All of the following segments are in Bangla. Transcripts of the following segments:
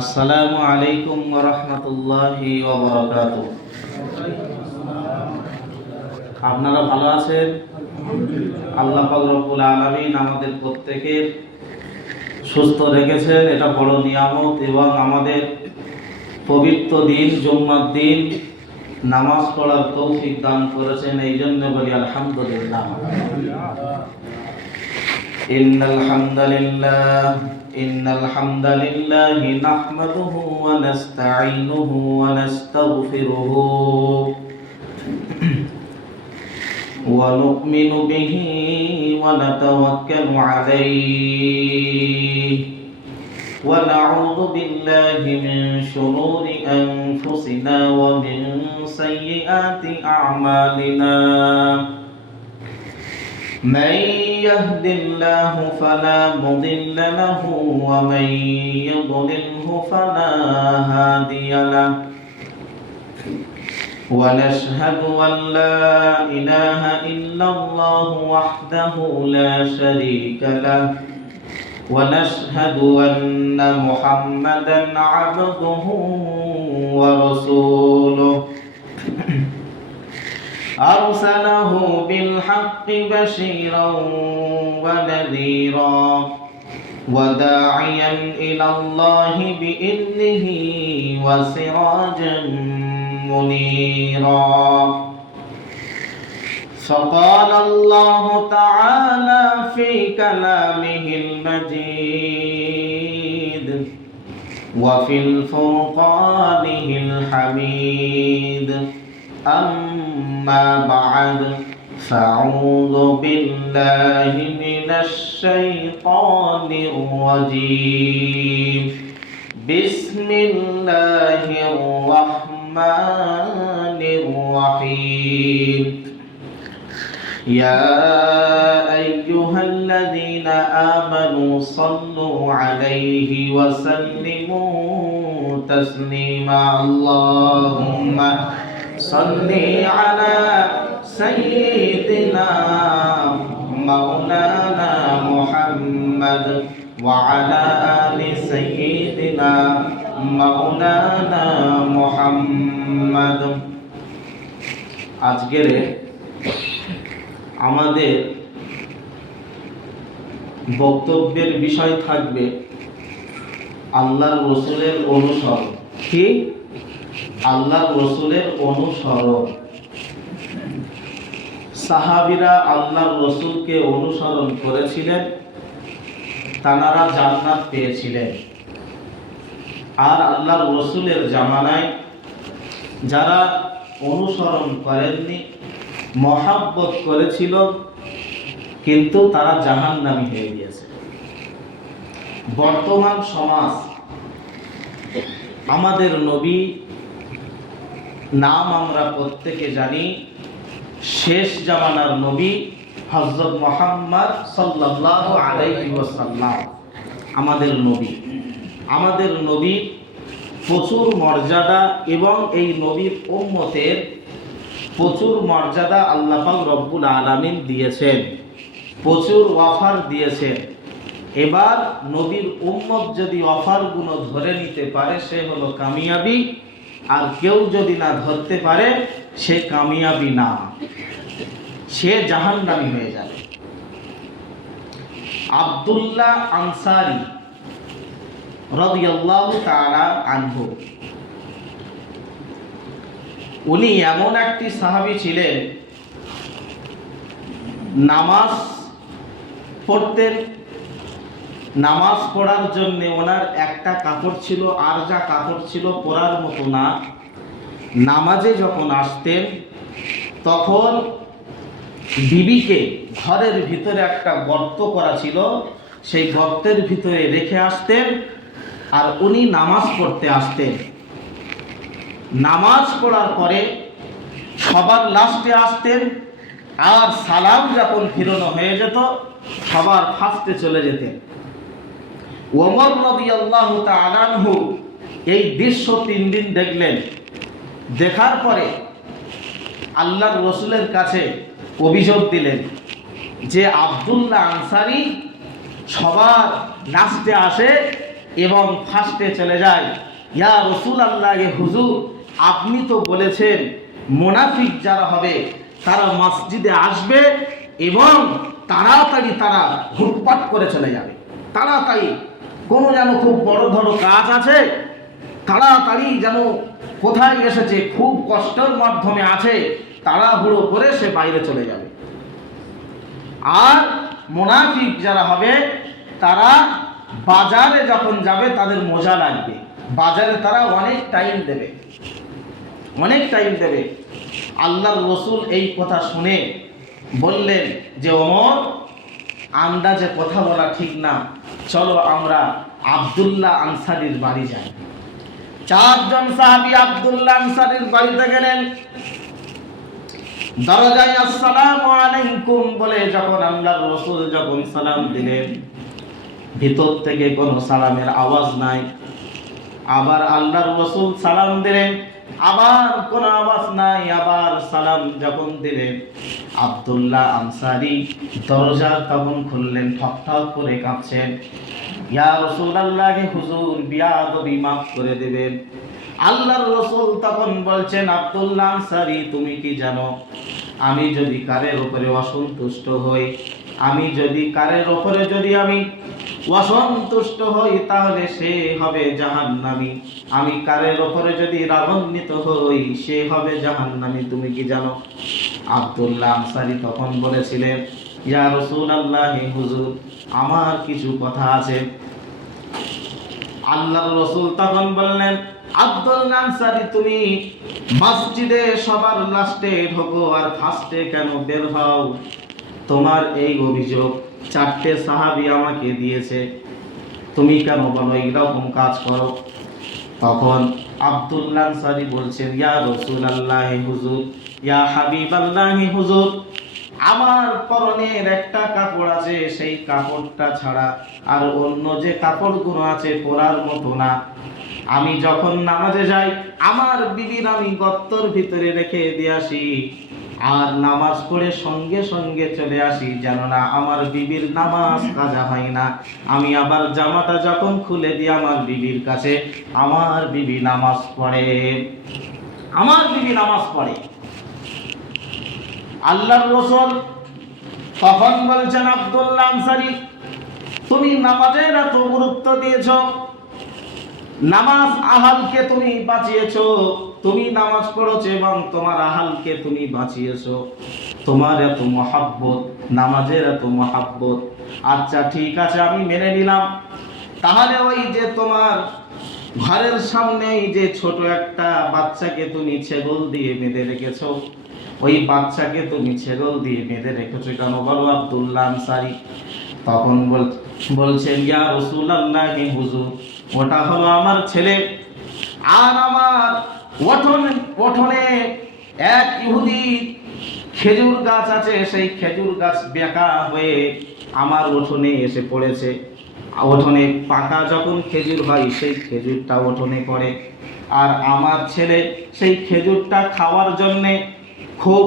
আসসালামু আলাইকুম ওয়া রাহমাতুল্লাহি ওয়া বারাকাতুহু। আপনারা ভালো আছেন? আল্লাহ পাক রব্বুল আলামিন আমাদের প্রত্যেকের সুস্থ রেখেছেন, এটা বড় নিয়ামত। এবং আমাদের পবিত্র দিন জুম্মার দিন নামাজ পড়ার তৌফিক দান করেছেন, এই জন্য বলি আলহামদুলিল্লাহ। ইন্নাল হামদালিল্লাহি নাহমাদুহু ওয়া নাস্তাঈনুহু ওয়া নাস্তাগফিরুহু ওয়া নু'মিনু বিহি ওয়া নাতাওয়াক্কালু আলাইহি ওয়া না'উযু বিল্লাহি মিন শুরুরি আনফুসিনা ওয়া মিন সাইয়্যাতি আ'মালিনা। من يهد الله فلا مضل له ومن يضلله فلا هادي له ونشهد أن لا إله إلا الله وحده لا شريك له ونشهد أن محمدا عبده ورسوله أرسله بالحق بشيرا ونذيرا وداعيا إلى الله بإذنه وسراجا منيرا. فقال الله تعالى في كلامه المجيد وفي الفرقانه الحميد. أما بعد فأعوذ بالله من الشيطان الرجيم. بسم الله الرحمن الرحيم. يا أيها الذين آمنوا صلوا عليه وسلموا تسليما. اللهم صل على سيدنا مولانا محمد وعلى آل سيدنا مولانا محمد. আজকের আমাদের বক্তব্যের বিষয় থাকবে আল্লাহর রাসূলের অনুসরণ। কি? আল্লাহর রাসূলের অনুসরণ। সাহাবীরা আল্লাহর রাসূলকে অনুসরণ করেছিলেন তানারা জান্নাত পেয়েছিলেন। আর আল্লাহর রসুলের জামানায় যারা অনুসরণ করেননি, মহাব্বত করেছিল, কিন্তু তারা জাহান্নামী হয়ে গিয়েছে। বর্তমান সমাজ, আমাদের নবী নাম আমরা প্রত্যেকে জানি, শেষ জামানার নবী হযরত মুহাম্মদ সাল্লাল্লাহু আলাইহি ওয়াসাল্লাম আমাদের নবী প্রচুর মর্যাদা, এবং এই নবীর উম্মতের প্রচুর মর্যাদা আল্লাহ পাক রব্বুল আলামিন দিয়েছেন, প্রচুর অফার দিয়েছেন। এবার নবীর উম্মত যদি অফারগুলো ধরে নিতে পারে সে হলো কামিয়াবি, আর কেউ যদি না ধরতে পারে সে কামিয়াবি না, সে জাহান্নামী হয়ে যাবে। আব্দুল্লাহ আনসারী রাদিয়াল্লাহু তাআলা আনহু, উনি এমন একটি সাহাবী ছিলেন, নামাজ পড়তেন, নামাজ পড়ার জন্য ওনার একটা কাপড় ছিল, আর যা কাপড় ছিল পরার মতো না। নামাজে যখন আসতেন তখন বিবিকে ঘরের ভিতরে একটা গর্ত করা ছিল, সেই গর্তের ভিতরে রেখে আসতেন, আর উনি নামাজ পড়তে আসতেন। নামাজ পড়ার পরে সবার লাস্টে আসতেন, আর সালাম যখন ফিরানো হয়ে যেত সবার ফার্স্টে চলে যেতেন। ওমর রাদিয়াল্লাহু তাআলা আনহু এই দৃশ্য 3 দিন দেখলেন। দেখার পরে আল্লাহর রসুলের কাছে অভিযোগ দিলেন যে আব্দুল্লাহ আনসারী সবার লাস্টে আসে এবং ফার্স্টে চলে যায়। ইয়া রাসূলুল্লাহ, হুজুর আপনি তো বলেছেন মুনাফিক যারা হবে তারা মসজিদে আসবে এবং তাড়াতাড়ি তারা হুটপাট করে চলে যাবে, তাড়াতাড়ি কোনো যেন খুব বড় ধরো কাজ আছে, তাড়াতাড়ি যেন কোথায় এসেছে, খুব কষ্টের মাধ্যমে আছে, তাড়াহুড়ো করে সে বাইরে চলে যাবে। আর মুনাফিক যারা হবে তারা বাজারে যখন যাবে তাদের মজা লাগবে, বাজারে তারা অনেক টাইম দেবে। আল্লাহর রসুল এই কথা শুনে বললেন যে ওমর, আন্দাজে কথা বলা ঠিক না, চলো আমরা আব্দুল্লাহ আনসারীর বাড়ি যাই। 4 জন সাহাবী আব্দুল্লাহ আনসারীর বাড়িতে গেলেন। দরজায় আসসালামু আলাইকুম বলে যখন আল্লাহর রাসূল যখন সালাম দিলেন, ভিতর থেকে কোনো সালামের আওয়াজ নাই। আবার আল্লাহর রাসূল সালাম দিলেন, আবার কোনো আওয়াজ নাই। আবার সালাম যখন দিলেন, আব্দুল্লাহ আনসারী দরজা তখন খুললেন, ঠক ঠক করে কাঁপছেন। ইয়া রাসূলুল্লাহ, হুজুর বিয়াদবি মাফ করে দেবেন। আল্লাহর রাসূল তখন বলছেন, আব্দুল্লাহ আনসারী তুমি কি জানো, আমি যদি কারের উপরে অসন্তুষ্ট হই, আমি অসন্তুষ্ট হই তাহলে সে হবে জাহান্নামী। আমি কারের উপরে যদি রাগান্বিত হই সে হবে জাহান্নামী, তুমি কি জানো? আব্দুল্লাহ আনসারী তখন বলেছিলেন, ইয়া রাসূলুল্লাহ, হুজুর আমার কিছু কথা আছে। আল্লাহর রাসূল তখন বললেন, আব্দুল্লাহ আনসারী তুমি মসজিদে সবার লাস্টে ঢোকো আর ফার্স্টে কেন বের হও? তোমার এই অভিযোগ 4টে সাহাবী আমাকে দিয়েছে, তুমি কেন বলো এইরকম কাজ করো? তখন আব্দুল্লাহ আনসারী বলছেন, ইয়া রাসূলুল্লাহ হুজুর, ইয়া হাবিবাল্লাহ হুজুর, আমার পরনের একটা কাপড় আছে, সেই কাপড়টা ছাড়া আর অন্য যে কাপড়গুলো আছে পরার মতো না। আমি যখন নামাজে যাই আমার বিবির আমি গর্তর ভিতরে রেখে দিয়ে আসি, আর নামাজ পড়ে সঙ্গে সঙ্গে চলে আসি, যেন না আমার বিবির নামাজ কাজা হয় না। আমি আবার জামাটা যখন খুলে দিই আমার বিবির কাছে, আমার বিবি নামাজ পড়ে। আল্লাহর রাসূল তখন বলছেন, আব্দুল্লাহ আনসারী তুমি নামাজের এত গুরুত্ব দিয়েছো, নামাজ আহালকে তুমি বাঁচিয়েছো, তুমি নামাজ পড়েছো এবং তোমার আহালকে তুমি বাঁচিয়েছো। তোমার এত মহাব্বত, নামাজের এত মহাব্বত, আচ্ছা ঠিক আছে আমি মেনে নিলাম। তাহলে ওই যে তোমার ঘরের সামনেই যে ছোট একটা বাচ্চাকে তুমি ছাগল দিয়ে বেঁধে রেখেছো, ওই বাচ্চাকে তুমি ছাগল দিয়ে বেঁধে রেখেছো কেন বলো আব্দুল্লাহ আনসারী। তখন বলছেন ইয়া রাসূলুল্লাহ হুজুর, ওটা হলো আমার ছেলে। আর আমার উঠোনে এক ইহুদি খেজুর গাছ আছে, সেই খেজুর গাছ বেঁকা হয়ে আমার উঠোনে এসে পড়েছে। উঠোনে পাকা যখন খেজুর হয় সেই খেজুরটা উঠোনে পড়ে, আর আমার ছেলে সেই খেজুরটা খাওয়ার জন্যে খুব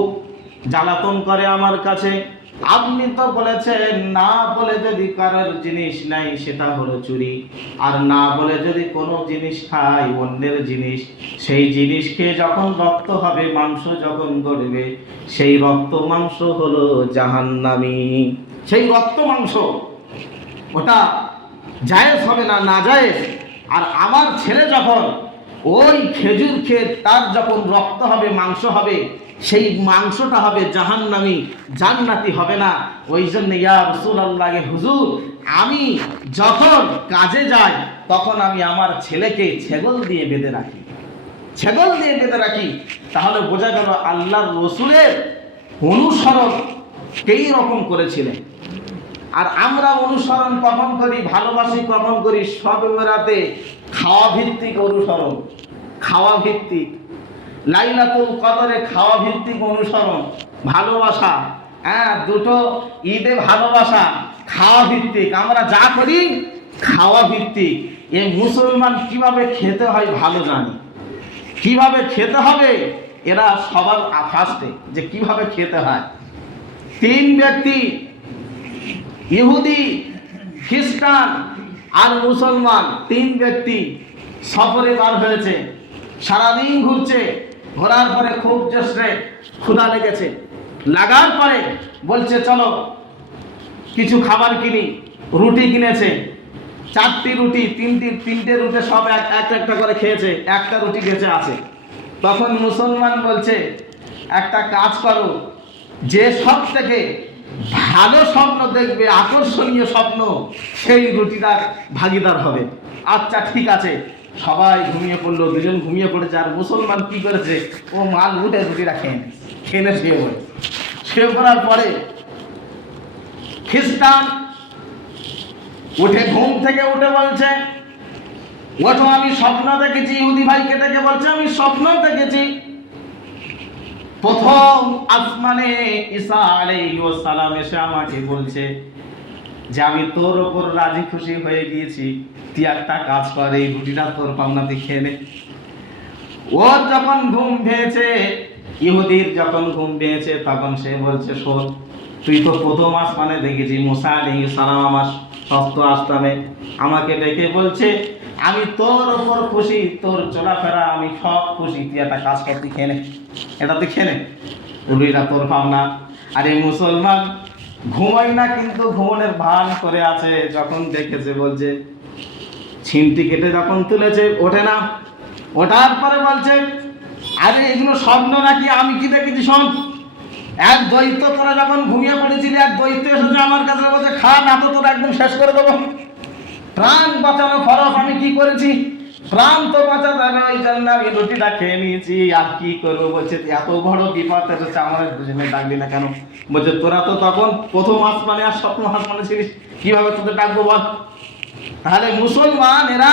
জ্বালাতন করে আমার কাছে। আপনি তো বলেছেন না বলে যদি কারোর জিনিস নাই সেটা হলো চুরি, আর না বলে যদি কোনো জিনিস খাই অন্যের জিনিস, সেই জিনিস খেয়ে যখন রক্ত হবে, মাংস যখন গড়বে, সেই রক্ত মাংস হলো জাহান্নামী। সেই রক্ত মাংস ওটা জায়েজ হবে না, নাজায়েজ। আর আমার ছেলে যখন ওই খেজুর খেয়ে তার যখন রক্ত হবে, মাংস হবে, সেই মাংসটা হবে জাহান্নামী, জান্নাতি হবে না। ওই জন্য ইয়া রাসূলুল্লাহ হুজুর, আমি যখন কাজে যাই তখন আমি আমার ছেলেকে ছাগল দিয়ে বেঁধে রাখি, ছাগল দিয়ে বেঁধে রাখি। তাহলে বোঝা গেল আল্লাহর রাসূলের অনুসরণ এই রকম করেছিলেন। আর আমরা অনুসরণ কখন করি, ভালোবাসি কখন করি, সব বেরাতে খাওয়া ভিত্তিক অনুসরণ, খাওয়া ভিত্তিক। লাইলাতুল কদরে খাওয়া ভিত্তিক অনুসরণ, ভালোবাসা। দুটো ঈদে ভালোবাসা, খাওয়া ভিত্তিক। আমরা যা করি খাওয়া ভিত্তিক। এই মুসলমান কিভাবে খেতে হয় ভালো জানি, কিভাবে খেতে হবে এরা সবার ফার্স্টে, যে কিভাবে খেতে হয়। তিন ব্যক্তি, ইহুদি, খ্রিস্টান আর মুসলমান, তিন ব্যক্তি সফরে বার হয়েছে, সারাদিন ঘুরছে। ঘোরার পরে খুব জোরে ক্ষুধা লেগেছে, লাগার পরে বলছে চলো কিছু খাবার কিনি। রুটি কিনেছে, 4টি রুটি, তিনটে রুটি সব একটা করে খেয়েছে, একটা রুটি বেঁচে আছে। তখন মুসলমান বলছে একটা কাজ করো, যে সব থেকে ভালো স্বপ্ন দেখবে, আকর্ষণীয় স্বপ্ন, সেই রুটিটার ভাগিদার হবে। আচ্ছা ঠিক আছে, সবাই ঘুমিয়ে পড়লো, দুজন ঘুমিয়ে পড়েছে। আর মুসলমান কি করেছে, ও মাল উঠে রুটিটা খেয়ে শুয়ে পড়ে। শুয়ে পড়ার পরে খ্রিস্টান উঠে ঘুম থেকে উঠে বলছে ওঠো আমি স্বপ্ন দেখেছি। ইহুদি ভাইকে ডেকে বলছে আমি স্বপ্ন দেখেছি, প্রথম আসমানে ঈসা আলাইহিস সালাম এসে আমাকে বলছে যে আমি তোর উপর রাজি খুশি হয়ে গিয়েছি, তুই একটা কাজ কর, এই রুটিটা তোর পাওনাতে খেয়ে নে। ওর যখন ঘুম ভেঙেছে, ইহুদির যখন ঘুম ভেঙেছে, তখন সে বলছে শোন, তুই তো প্রথম আসমানে দেখেছি মুসা আলাইহিস সালাম আমার ষষ্ঠ আসমানে আমাকে ডেকে বলছে আমি তোর উপর খুশি, তোর চলাফেরা আমি সব খুশি, তুই একটা কাজ কর, তুই খেয়ে নে, এটা তুই খেয়ে নে, রুটিটা তোর পাওনা। আর এই মুসলমান ঘুমাই না কিন্তু ঘুমনের ভান করে আছে। যখন দেখেছে বলছে ছিমটি কেটে যখন তুলেছে, ওঠে না। ওঠার পরে বলছে আরে এগুলো স্বপ্ন নাকি, আমি কি দেখেছি শোন। এক দৈত্য, তোরা যখন ঘুমিয়ে পড়েছিলি এক দৈত্য এসেছে আমার কাছে, বলছে খা না তো তোরা একদম শেষ করে দেবো। প্রাণ বাঁচানো খরচ, আমি কি করেছি, প্রাণ তো বাঁচাতে হবে, ওই জন্য আমি রুটিটা খেয়ে নিয়েছি। আর কি করবো, বলছে এত বড় বিপদ এসেছে আমার দুজনে ডাকবি না কেন? বলছে তোরা তো তখন প্রথম আসমানে আর সপ্তম আসমানে ছিলিস, কিভাবে তোদের ডাকবো বল? তাহলে মুসলমান এরা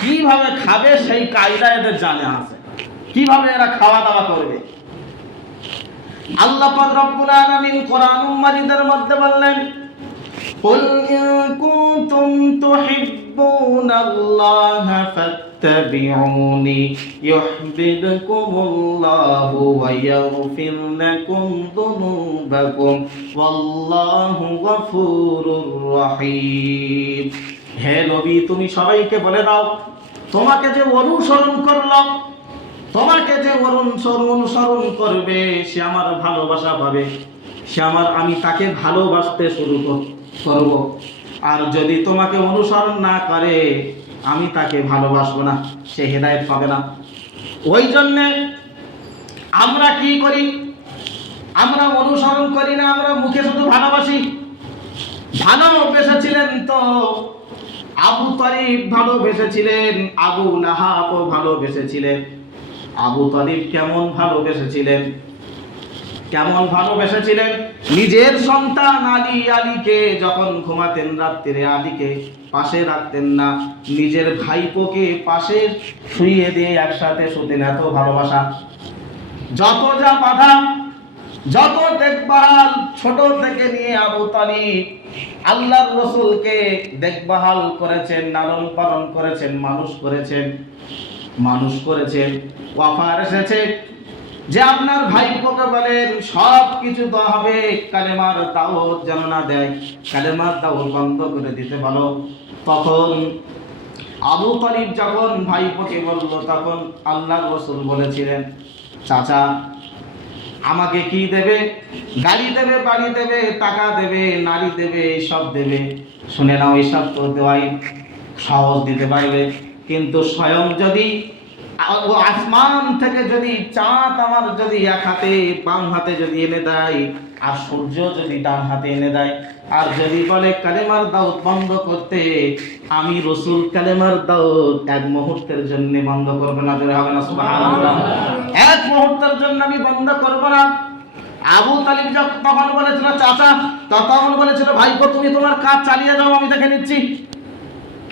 কিভাবে খাবে সেই কায়দা এদের জানে আছে, কিভাবে এরা খাওয়া দাওয়া করবে। আল্লাহ পাক রব্বুল আলামিন কোরআন মাজিদের মধ্যে বললেন قل إن كنتم تحبون الله فاتبعوني يحببكم الله ويغفر لكم ذنوبكم والله غفور رحيم। হে নবী, তুমি সবাইকে বলে দাও তোমাকে যে অনুসরণ করলাম, তোমাকে যে অনুসরণ করবে সে আমার ভালোবাসা পাবে, সে আমি তাকে ভালোবাসতে শুরু করব। আর যদি তোমাকে অনুসরণ না করে আমি তাকে ভালোবাসবো না, সে হেদায়েত পাবে না। ওই জন্যে আমরা কি করি, আমরা অনুসরণ করি না, আমরা মুখে শুধু ভালোবাসি। ভালোবেসেছিলেন তো আবু তালিব, ভালোবেসেছিলেন আবু লাহাব, ভালোবেসেছিলেন। আবু তালিব কেমন ভালোবেসেছিলেন, কেমন ভালোবেসেছিলেন? নিজের সন্তান আলীকে যখন ঘুমাতেন রাত্রিরে আলীকে পাশে রাখতেন না, নিজের ভাইপোকে পাশে শুইয়ে দিয়ে একসাথে শুতেন। এত ভালোবাসা। যত যা বাধা, যত দেখভাল, ছোট থেকে নিয়ে আবু তালিব আল্লাহর রাসূলকে দেখভাল করেছেন, লালন পালন করেছেন, মানুষ করেছেন। ওয়াফার এসেছে যে আপনার ভাইপোকে বলেন সব কিছু দেওয়া হবে, কালেমার দাওয়াত যেন না দেয়, কালেমার দাওয়াত বন্ধ করে দিতে বলো। তখন আবু তালিব যখন ভাইপোকে বলল, তখন আল্লাহর রাসূল বলেছিলেন, চাচা আমাকে কি দেবে? গাড়ি দেবে, বাড়ি দেবে, টাকা দেবে, নারী দেবে, সব দেবে। শুনে নাও, এসব তো দেওয়াই সহজ, দিতে পারবে। কিন্তু স্বয়ং যদি আসমান থেকে যদি চাঁদ আমার যদি এক হাতে বাম হাতে যদি এনে দেয়, আর সূর্য যদি ডান হাতে এনে দেয়, আর যদি বলে কালেমার দাওয়াত বন্ধ করতে, আমি রাসূল কালেমার দাওয়াত এক মুহূর্তের জন্য বন্ধ করব না। জোরে হবে না সুবহানাল্লাহ? এক মুহূর্তের জন্য আমি বন্ধ করব না। আবু তালিব তখন বলেছিল চাচা, তখন বলেছিল ভাইপো তুমি তোমার কাজ চালিয়ে যাও, আমি দেখে নিচ্ছি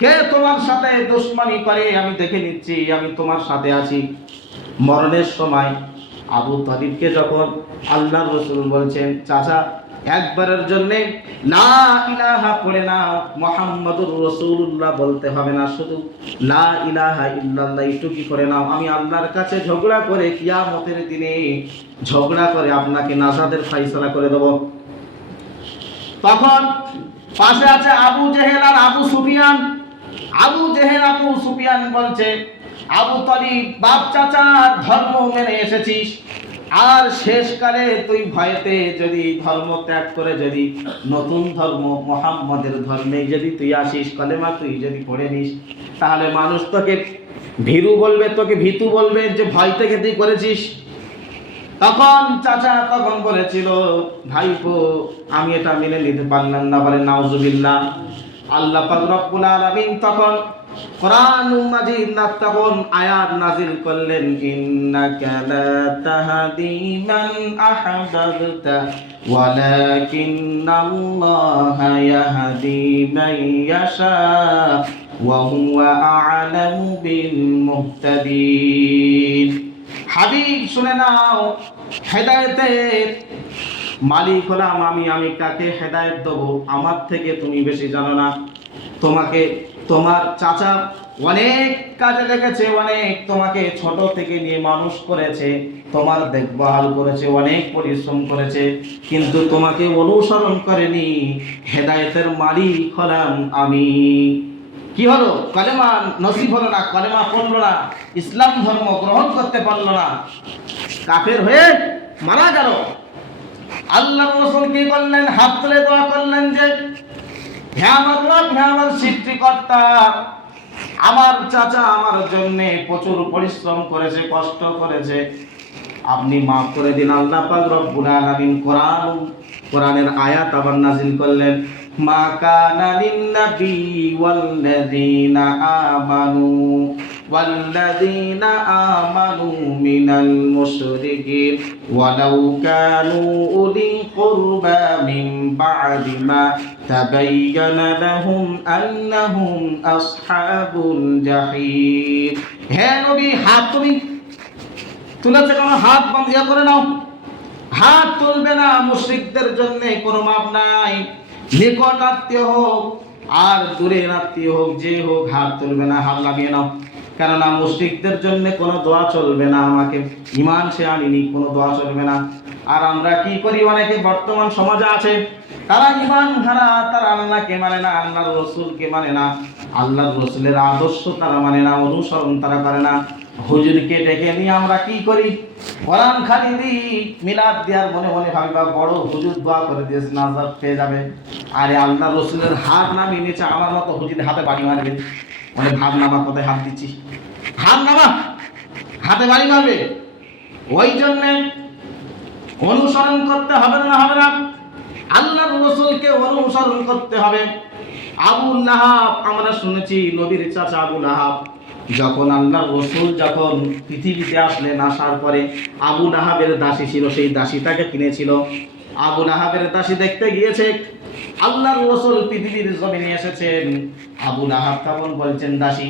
কে তোমার সাথে দুশমনি করে, আমি দেখে নিচ্ছি, আমি তোমার সাথে আছি। মরণের সময় আবু তালিবকে যখন আল্লাহর রাসূল বলছেন, চাচা একবারের জন্য লা ইলাহা পড়ে না, মুহাম্মাদুর রাসূলুল্লাহ বলতে হবে না, শুধু লা ইলাহা ইল্লাল্লাহ এইটুকু করে নাও। আমি আল্লাহর কাছে ঝগড়া করে কিয়ামতের দিনে ঝগড়া করে আপনাকে নাজাতের ফয়সালা করে দেব। তখন পাশে আছে আবু জেহেল আর আবু সুফিয়ান। আবু জেহেল আবু সুফিয়ান বলছে, আবু তালিব বাপ চাচার ধর্ম মেনে এসেছিস, আর শেষকালে তুই ভয়েতে যদি ধর্ম ত্যাগ করে যদি নতুন ধর্ম মুহাম্মাদের ধর্মে যদি তুই আসিস, কলেমা তুই যদি পড়ে নিস, তাহলে মানুষ তোকে ভীরু বলবে, তোকে ভীতু বলবে যে ভয় থেকে তুই করেছিস। তখন চাচা তখন বলেছিল, ভাইপো আমি এটা মেনে নিতে পারলাম না। বলে নাউজুবিল্লাহ। আল্লাহ পাক রব্বুল আলামিন তখন কোরআনুল মাজিদ তখন আয়াত নাযিল করলেন, ইন্নাকা লা তাহদি মান আহবাবতা ওয়ালাকিন্নাল্লাহা ইয়াহদি মান ইয়াশা ওয়া হুয়া আ'লামু বিল মুহতাদিন। হাবিব শুনে নাও, হেদায়েতের মালিক হলাম আমি, আমি কাকে হেদায়েত দেব আমার থেকে তুমি বেশি জানো না। তোমাকে তোমার চাচা অনেক কাজে লেগেছে, অনেক তোমাকে ছোট থেকে নিয়ে মানুষ করেছে, তোমার দেখভাল করেছে, অনেক পরিশ্রম করেছে, কিন্তু তোমাকে অনুসরণ করেনি। হেদায়েতের মালিক হলাম আমি। কি হলো? কালেমা নসিব হলো না, কালেমা পড়লো না, ইসলাম ধর্ম গ্রহণ করতে পারলো না, কাফের হয়ে মারা গেল। আল্লাহর রাসূল কি করলেন? হাত তুলে দোয়া করলেন যে হে আমার রব, হে আমার সৃষ্টিকর্তা, আমার চাচা আমার জন্য প্রচুর পরিশ্রম করেছে, কষ্ট করেছে, আপনি মাফ করে দিন। আল্লাহ পাক রব্বুল আলামিন কোরআনের আয়াত আবার নাযিল করলেন, মা কানা লিন-নাবী ওয়াল্লাযীনা আমানু মিনাল মুশরিকিন ওয়ালাউ কানু উলি কুরবা মিন বা'দি মা তাবায়্যানা লাহুম আন্নাহুম আসহাবুল জাহিম। হে নবী, হাত তুমি তুলেছে কোনো হাত বন্ধ করে নাও, হাত তুলবে না। মুশরিকদের জন্য কোনো মাপ নাই, নিকট আত্মীয় হোক আর দূরের আত্মীয় হোক, যে হোক হাত তুলবে না, হাত লাগিয়ে নাও। কেননা মুশরিকদের জন্য কোনো দোয়া চলবে না, আমাকে ঈমান সে আনিনি, কোনো দোয়া চলবে না। আর আমরা কি করি? অনেকে বর্তমান সমাজে আছে, তারা ঈমান হারা, তারা আল্লাহকে মানে না, আল্লাহর রাসূলকে মানে না, আল্লাহর রাসূলের আদর্শ তারা মানে না, অনুসরণ তারা করে না। হুজুরকে ডেকে নিয়ে আমরা কি করি? কোরআন খালি দিই, মিলাদ দেওয়ার মনে মনে ভাবি বা বড় হুজুর দোয়া করে দিয়েছে, নাজাত পেয়ে যাবে। আরে আল্লাহর রাসূলের হাত নামিয়ে নিয়েছে, আমার মতো হুজুর হাতে বাড়ি মারবে। অনেক ভাব নামা, কোথায় হাত দিচ্ছি, হাত নামা, হাতে বাড়ি মারবে। ওই জন্যে অনুসরণ করতে হবে না হবে না? আল্লাহর রাসূলকে অনুসরণ করতে হবে। আবু লাহাব, আমরা শুনেছি নবীর চাচা আবু লাহাব যখন আল্লাহর রাসূল যখন পৃথিবীতে আসলেন, আসার পরে আবু লাহাবের দাসী ছিল, সেই দাসীটাকে কিনেছিল। আবু লাহাবের দাসী দেখতে গিয়েছে আল্লাহর রাসূল পৃথিবীর জমিনে এসেছেন। আবু লাহাব তখন বলছেন, দাসী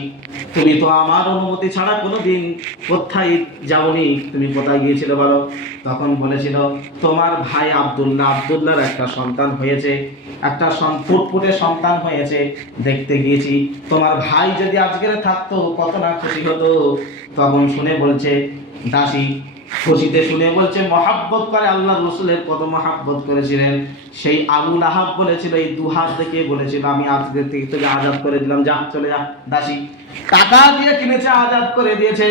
তুমি তো আমার অনুমতি ছাড়া কোনোদিন কোথায় যাওনি, তুমি কোথায় গিয়েছিলে বলো? তখন বলেছিল, তোমার ভাই আব্দুল্লাহর একটা সন্তান হয়েছে, একটা ফুটফুটে সন্তান হয়েছে, দেখতে গিয়েছি। তোমার ভাই যদি আজকের থাকতো কত না খুশি হতো। তখন শুনে বলছে দাসী, খুশিতে শুনে বলছে মহাব্বত করে, আল্লাহর রাসূলের কত মহাব্বত করেছিলেন। সেই আবু লাহাব বলেছিল, এই দুহাত থেকে বলেছিল, আমি আজকে থেকে তোকে আজাদ করে দিলাম, যা চলে যা। দাসী টাকা দিয়ে কিনেছে, আজাদ করে দিয়েছে।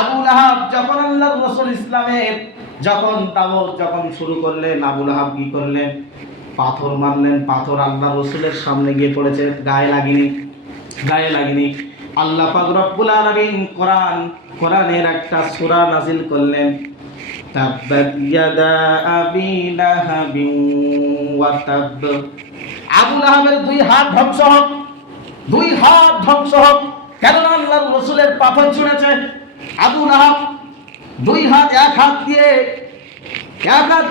আবু লাহাব যখন আল্লাহর রাসূল ইসলামের দাওয়াত যখন শুরু করলেন, আবু লাহাব কি করলেন? পাথর মারলেন। পাথর আল্লাহর রাসূলের সামনে গিয়ে পড়েছে, গায়ে লাগেনি। আল্লাহ পাক রব্বুল আলামিন কোরআনের একটা সূরা নাযিল করলেন, তাব্বাত ইয়াদা আবি লাহাবিন ওয়া তাব। আবু লাহাবের দুই হাত ধ্বংস হোক। কেন? আল্লাহর রাসূলের পাথর ছুঁড়েছে। আবু লাহাব এক হাত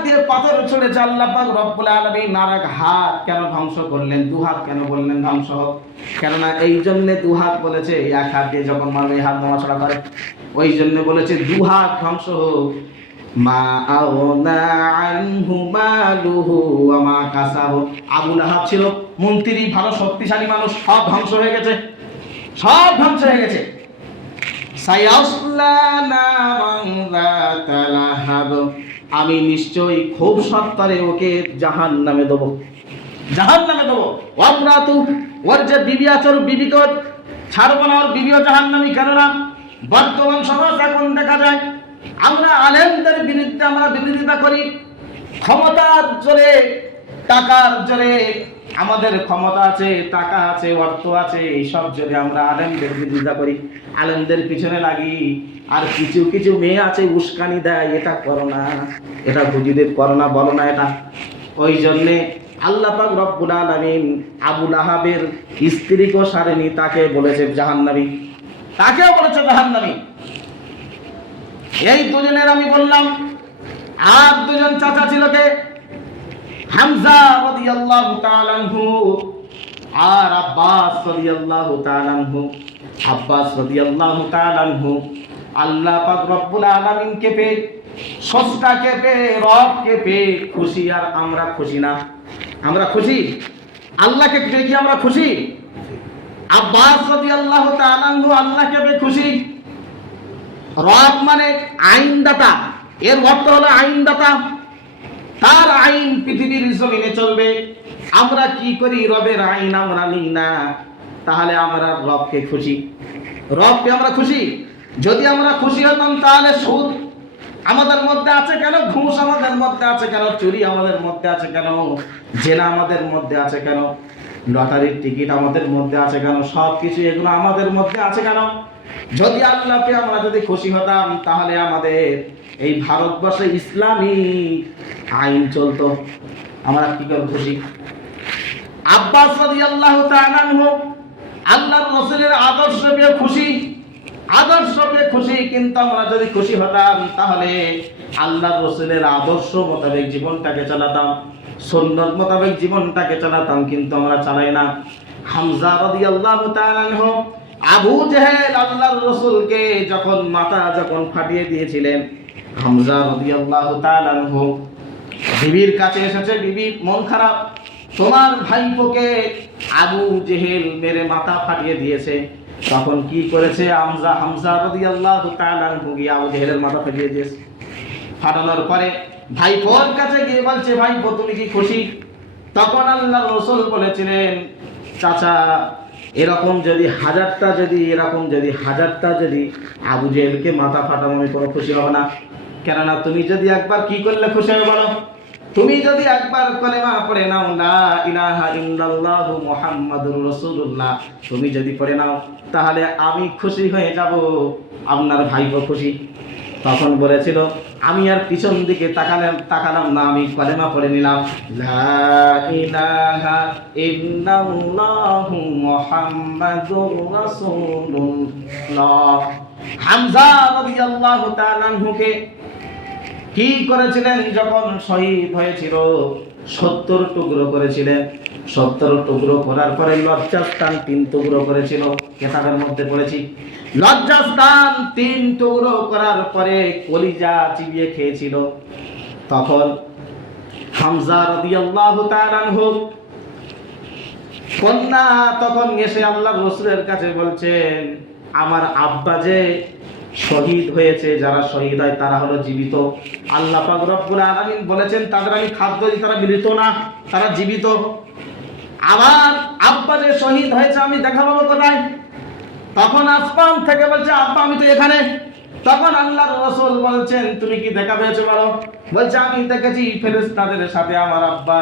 দিয়ে পাথর ছুঁড়েছে। আল্লাহ পাক রব্বুল আলামিন আর এক হাত কেন ধ্বংস করলেন? দু হাত কেন বললেন ধ্বংস হোক? কেননা এই জন্য দু হাত বলেছে, এক হাত দিয়ে যখন মারবে এই হাত নড়াচড়া করে, ওই জন্য বলেছে দু হাত ধ্বংস হোক। মা আওনা আনহু মালুহু ওয়া মা কাসাব। আবু লাহাব ছিল মন্ত্রী, ভালো শক্তিশালী মানুষ, সব ধ্বংস হয়ে গেছে। সায়াসলা নারান যাতা লাহাব। আমি নিশ্চয়ই খুব সত্তরে ওকে জাহান্নামে দেব। ওয়ামরাতু, ওর যে বিবি আছে, ওর বিবিকে ছাড়বো না, ওর বিবিও জাহান্নামী। কেননা বর্তমান সমাজ এখন দেখা যায় আমরা আলেমদের বিরুদ্ধে আমরা বিরোধিতা করি, ক্ষমতার জোরে, টাকার জোরে। আমাদের ক্ষমতা আছে, টাকা আছে, অর্থ আছে, এইসব জোরে আমরা আলেমদের বিরোধিতা করি, আলেমদের পিছনে লাগি। আর কিছু মেয়ে আছে উস্কানি দেয়, এটা করো না, এটা হুজুরদের করো না, বলো না এটা। ওই জন্যে আল্লাহ পাক রব্বুল আলামিন আবু লাহাবের স্ত্রীকেও সারেনি, তাকে বলেছে জাহান্নামী, তাকেও বলেছে জাহান্নামী। এই দুজনের আমি বললাম। আর দুজন চাচা ছিল কে? হামজা রাদিয়াল্লাহু তাআলা আনহু আর আব্বাস রাদিয়াল্লাহু তাআলা আনহু। আল্লাহ পাক রব্বুল আলামিনকে পেয়ে, স্রষ্টাকে পেয়ে, রবকে পেয়ে খুশি। আর আমরা খুশি না? আমরা খুশি? আল্লাহকে পেয়ে কি আমরা খুশি? আব্বাস রাদিয়াল্লাহু তাআলা আনহু আল্লাহকে পেয়ে খুশি। রব মানে আইনদাতা, এর অর্থ হলো আইনদাতা, তার আইন পৃথিবীর জমিনে চলবে। আমরা কি করি? রবের আইন আমরা নিই না, তাহলে আমরা রবকে আমরা খুশি। যদি আমরা খুশি হতাম তাহলে সুদ আমাদের মধ্যে আছে কেন? ঘুষ আমাদের মধ্যে আছে কেন? চুরি আমাদের মধ্যে আছে কেন? জেনা আমাদের মধ্যে আছে কেন? লটারির টিকিট আমাদের মধ্যে আছে কেন? সব কিছু এগুলো আমাদের মধ্যে আছে কেন? যদি আল্লাহকে আমরা যদি খুশি হতাম তাহলে আমাদের এই ভারতবর্ষে ইসলামী আইন চলতো। আমরা কি করে খুশি? আব্বাস রাদিয়াল্লাহু তাআলা আনহু আল্লাহর রাসূলের আদর্শ পেয়ে খুশি। কিন্তু আমরা যদি খুশি হতাম তাহলে আল্লাহর রাসূলের আদর্শ মোতাবেক জীবনটাকে চালাতাম, সুন্নাত মোতাবেক জীবনটাকে চালাতাম, কিন্তু আমরা চালাই না। হামজা রাদিয়াল্লাহু তাআলা আনহু আবু জেহেল আল্লাহর রাসূলকে মাথা ফাটিয়ে দিয়েছিলেন, হামজা রাদিয়াল্লাহু তাআলা আনহু বিবির কাছে এসেছে, বিবির মন খারাপ, তোমার ভাইপোকে আবু জেহেল মেরে মাথা ফাটিয়ে দিয়েছে। তখন কি করেছে? হামজা রাদিয়াল্লাহু তাআলা আনহু গিয়ে আবু জেহেলের মাথা ফাটিয়ে দিয়েছে। ফাটানোর পরে ভাইপোর কাছে গিয়ে বলছে, ভাইপো তুমি কি খুশি? তখন আল্লাহর রাসূল বলেছিলেন, চাচা এরকম যদি হাজারটা যদি আবু জেহেলকে মাথা ফাটানো, আমি কোনো খুশি হব না। কেননা তুমি যদি একবার কি করলে খুশি হবে বলো? তুমি যদি একবার কালেমা পড়ে নাও, লা ইলাহা ইল্লাল্লাহু মুহাম্মাদুর রাসূলুল্লাহ, তুমি যদি পড়ে নাও তাহলে আমি খুশি হয়ে যাব, আপনার ভাইপো খুশি। তখন বলেছিল, আমি আর পিছন দিকে তাকালাম না, আমি কালেমা পড়ে নিলাম, লা ইলাহা ইল্লাল্লাহু মুহাম্মাদুর রাসূলুল্লাহ। হামজা রাদিয়াল্লাহু তাআলা আনহুকে কি করেছিলেন যখন শহীদ হয়েছিল? 70 টুকরো করেছিলেন। 70 টুকরো করার পরে লজ্জাস্থান 3 টুকরো করেছিল, কিতাবের মধ্যে পড়েছি। লজ্জাস্থান 3 টুকরো করার পরে কলিজা চিবিয়ে খেয়েছিল। তখন হামজা রাদিয়াল্লাহু তাআলা আনহু কন্যা তখন এসে আল্লাহর রাসূলের কাছে বলছেন, আমার আব্বা যে শহীদ হয়েছে, যারা শহীদ হয় তারা হলো জীবিত। আল্লাহ পাক রব্বুল আলামিন বলেছেন তাদের আমি খাদ্য দিই, তারা মৃত না, তারা জীবিত। আমার আব্বা যে শহীদ হয়েছে আমি দেখা পাবো কোথায়? তখন আসমান থেকে বলছে, আব্বা আমি তো এখানে। তখন আল্লাহর রাসূল বলছেন, তুমি কি দেখা পেয়েছো বলো? বলছে, আমি দেখেছি ফেরেশতাদের সাথে আমার আব্বা